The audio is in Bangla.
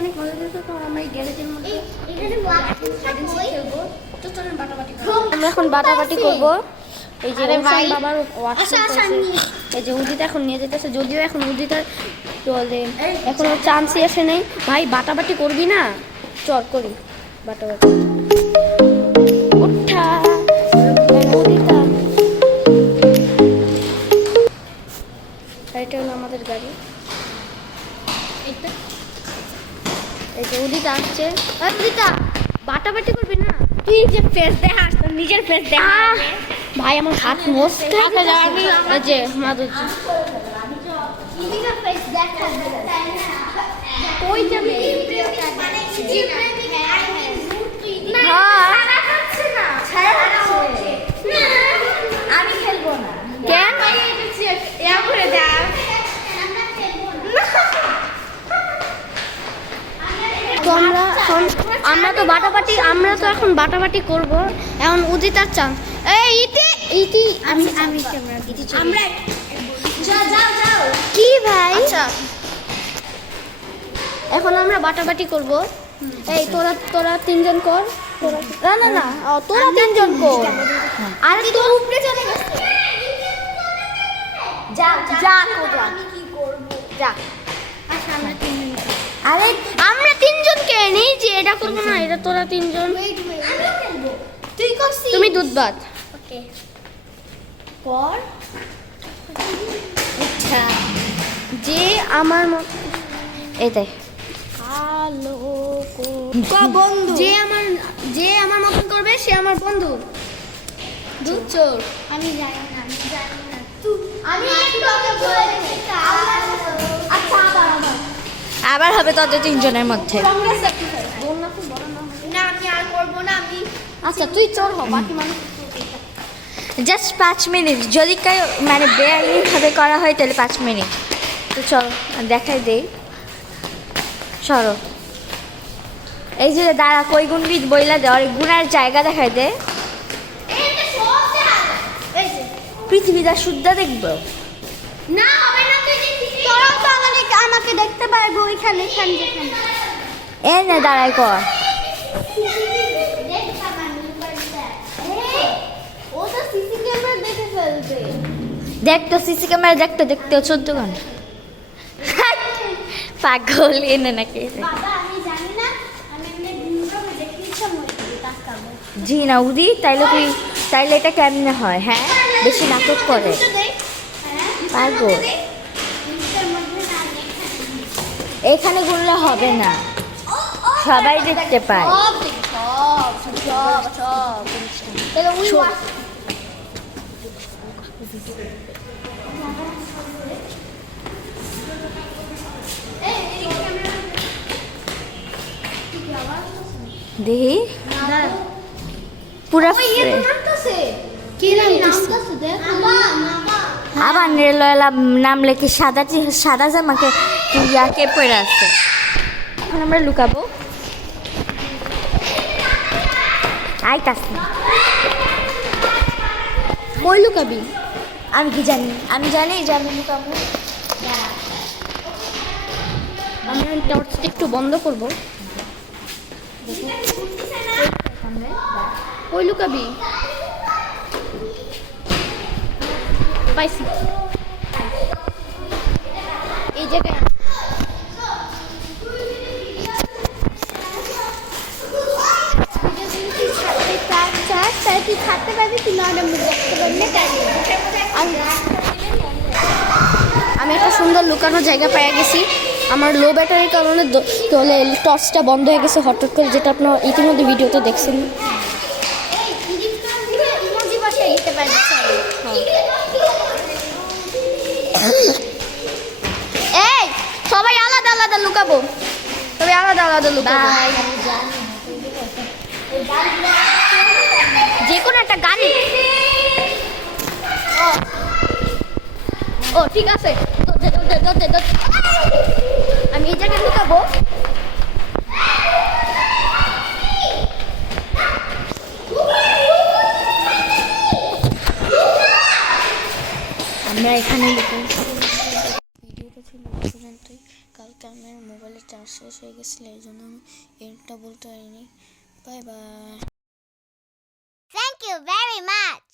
অনেক মজা দিয়েছে। তো আমরা এই গ্যারেজের মধ্যে আমরা এখন বাটাবাটি করবো। এই যে বাবার এই যে উদিত এখন নিয়ে যেতেছে, যদিও এখন উদিতার এখনো চান্সই আসে নেই। ভাই বাটাবাটি করবি না? চল করি বাটাবাটি। উঠা উদিতা, এটা হলো আমাদের গাড়ি। এই যে উদিতা আসছে। উদিতা বাটাবাটি করবি না? তুই যে ফেস দেখাস, তোর নিজের ফেস দেখা। ভাই আমার হাত মস্ত এই যে মাদুজি ওই যাবে আমি খেলবো না। কেন? তো আমরা তো বাটাবাটি, আমরা তো এখন বাটাবাটি করবো। এখন উদিতার চান। এই ইতি ইতি আমি আমরা যাও কি ভাই? আচ্ছা এখন আমরা বাটাবাটি করব। এই তোরা তিনজন কর। না তোরা তিনজন কর। আরে তোর উপরে চলে গেছে। যা আমি কি করব? যা। আচ্ছা আমরা তিনজন। আরে আমরা তিনজনকে নেই যে এটা করব না, এটা তোরা তিনজন। আমিও খেলবো। তুই করছিস? তুমি দুধ ভাত। ওকে কর। আচ্ছা যে আমার মত এই দেখ হ্যালো বন্ধু, যে আমার মতন করবে সে আমার বন্ধু। দুধ চোর। আমি জানি না আমি একটু আগে বলে দিচ্ছি। আচ্ছা আবার হবে তোদের তিনজনের মধ্যে। না আমি আর করবো না। আমি আচ্ছা তুই চোর হ, বাকি মানুষ জাস্ট 5 মিনিট, যদি মানে বেআইনিভাবে করা হয় তাহলে 5 মিনিট। তো চলো দেখাই দেই। সরো এই যে দাঁড়া, কই গুনবি বইলা দে, আর গুনার জায়গা দেখাই দে। এটা সব জায়গা। এই যে পৃথিবীটা শুদ্ধ দেখবো। না হবে না। তুই তোরাও তো আমাকে দেখতে পারবো ওইখানে যেখানে এ না দাঁড়াই কর। ও তো সিসি ক্যামেরা দেখে ফেলবে। দেখতো সিসি ক্যামেরা দেখতে 14 ঘন্টা। পাগল এনে নাকি। বাবা আমি জানি না, আমি এমনি ভিডিও দেখতে ইচ্ছা মনে করি কাজ করব। জি না উদি, তাইলে এটা কেমনে হয়? হ্যাঁ বেশি নাটক করে পাগল। এখানে গুনলে হবে না, সবাই দেখতে পায়। দেখি পুরা আবার নাম লেখে সাদা জামাকে ইয়াকে পরে আছে। এখন আমরা লুকাবো। আইতাছি। কই লুকাবি? আমি কি জানি? আমি জানি যে আমি লুকাবো। আমরা টর্চটা একটু বন্ধ করব। কই লুকাবি? পাইছি এই জায়গায়। থাকতে পারবি তুই না দেখতে পারবি না। আমি একটা সুন্দর লুকানোর জায়গা পেয়ে গেছি। আমার লো ব্যাটারির কারণে তাহলে টর্চটা বন্ধ হয়ে গেছে হঠাৎ করে, যেটা আপনারা ইতিমধ্যে ভিডিওতে দেখছেন। এই সবাই আলাদা আলাদা লুকাবো, সবাই আলাদা আলাদা লুকাবো। যে কোনো একটা গাড়ি। ও ঠিক আছে, আমি এই জায়গায় লুকাবো। আমরা এখানে লুকাবো। আজকে আমার মোবাইলের চার্জ শেষ হয়ে গেছিলো, এই জন্য আমি এরটা বলতে পারিনি। Bye bye. Thank you very much.